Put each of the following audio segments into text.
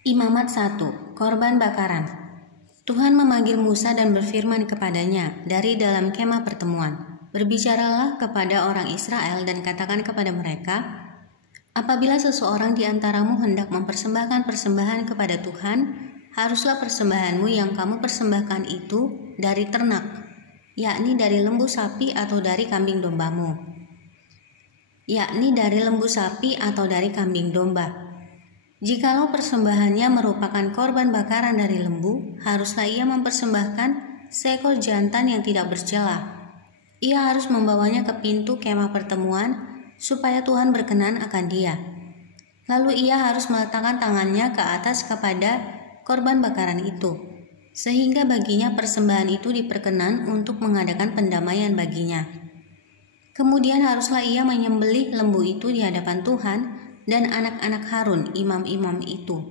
Imamat 1. Korban bakaran. Tuhan memanggil Musa dan berfirman kepadanya dari dalam kemah pertemuan. Berbicaralah kepada orang Israel dan katakan kepada mereka, apabila seseorang di antaramu hendak mempersembahkan persembahan kepada Tuhan, haruslah persembahanmu yang kamu persembahkan itu dari ternak, yakni dari lembu sapi atau dari kambing dombamu. Jikalau persembahannya merupakan korban bakaran dari lembu, haruslah ia mempersembahkan seekor jantan yang tidak bercela. Ia harus membawanya ke pintu kemah pertemuan, supaya Tuhan berkenan akan dia. Lalu ia harus meletakkan tangannya ke atas kepada korban bakaran itu, sehingga baginya persembahan itu diperkenan untuk mengadakan pendamaian baginya. Kemudian haruslah ia menyembelih lembu itu di hadapan Tuhan, dan anak-anak Harun, imam-imam itu,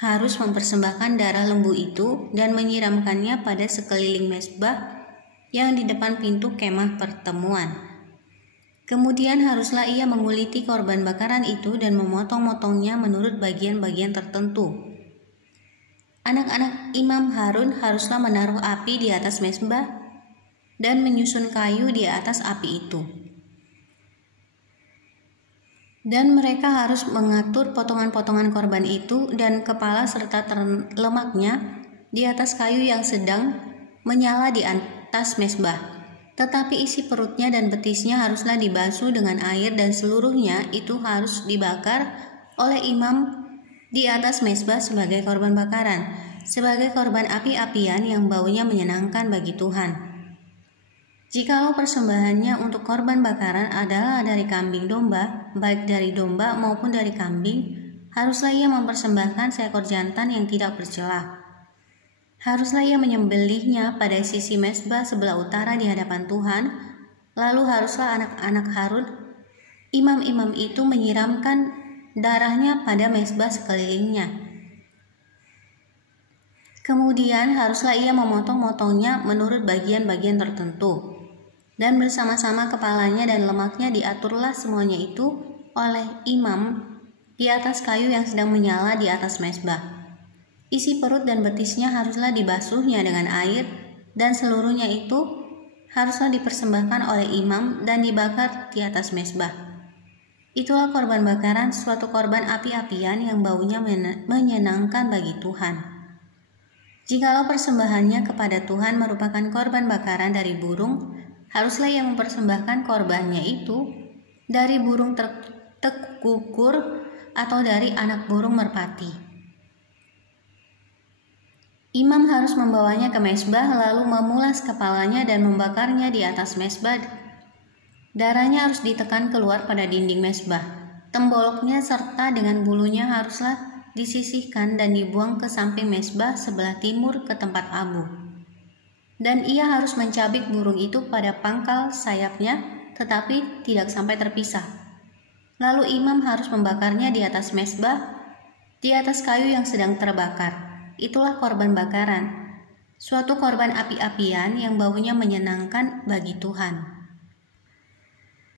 harus mempersembahkan darah lembu itu dan menyiramkannya pada sekeliling mezbah yang di depan pintu kemah pertemuan. Kemudian haruslah ia menguliti korban bakaran itu dan memotong-motongnya menurut bagian-bagian tertentu. Anak-anak imam Harun haruslah menaruh api di atas mezbah dan menyusun kayu di atas api itu. Dan mereka harus mengatur potongan-potongan korban itu dan kepala serta lemaknya di atas kayu yang sedang menyala di atas mezbah. Tetapi isi perutnya dan betisnya haruslah dibasuh dengan air dan seluruhnya itu harus dibakar oleh imam di atas mezbah sebagai korban bakaran, sebagai korban api-apian yang baunya menyenangkan bagi Tuhan. Jikalau persembahannya untuk korban bakaran adalah dari kambing domba, baik dari domba maupun dari kambing, haruslah ia mempersembahkan seekor jantan yang tidak bercela. Haruslah ia menyembelihnya pada sisi mezbah sebelah utara di hadapan Tuhan, lalu haruslah anak-anak Harun, imam-imam itu menyiramkan darahnya pada mezbah sekelilingnya. Kemudian haruslah ia memotong-motongnya menurut bagian-bagian tertentu. Dan bersama-sama kepalanya dan lemaknya diaturlah semuanya itu oleh imam di atas kayu yang sedang menyala di atas mezbah. Isi perut dan betisnya haruslah dibasuhnya dengan air, dan seluruhnya itu haruslah dipersembahkan oleh imam dan dibakar di atas mezbah. Itulah korban bakaran, suatu korban api-apian yang baunya menyenangkan bagi Tuhan. Jikalau persembahannya kepada Tuhan merupakan korban bakaran dari burung, haruslah ia mempersembahkan korbannya itu dari burung tekukur atau dari anak burung merpati. Imam harus membawanya ke mezbah lalu memulas kepalanya dan membakarnya di atas mezbah. Darahnya harus ditekan keluar pada dinding mezbah. Temboloknya serta dengan bulunya haruslah disisihkan dan dibuang ke samping mezbah sebelah timur ke tempat abu. Dan ia harus mencabik burung itu pada pangkal sayapnya, tetapi tidak sampai terpisah. Lalu imam harus membakarnya di atas mezbah, di atas kayu yang sedang terbakar. Itulah korban bakaran, suatu korban api-apian yang baunya menyenangkan bagi Tuhan.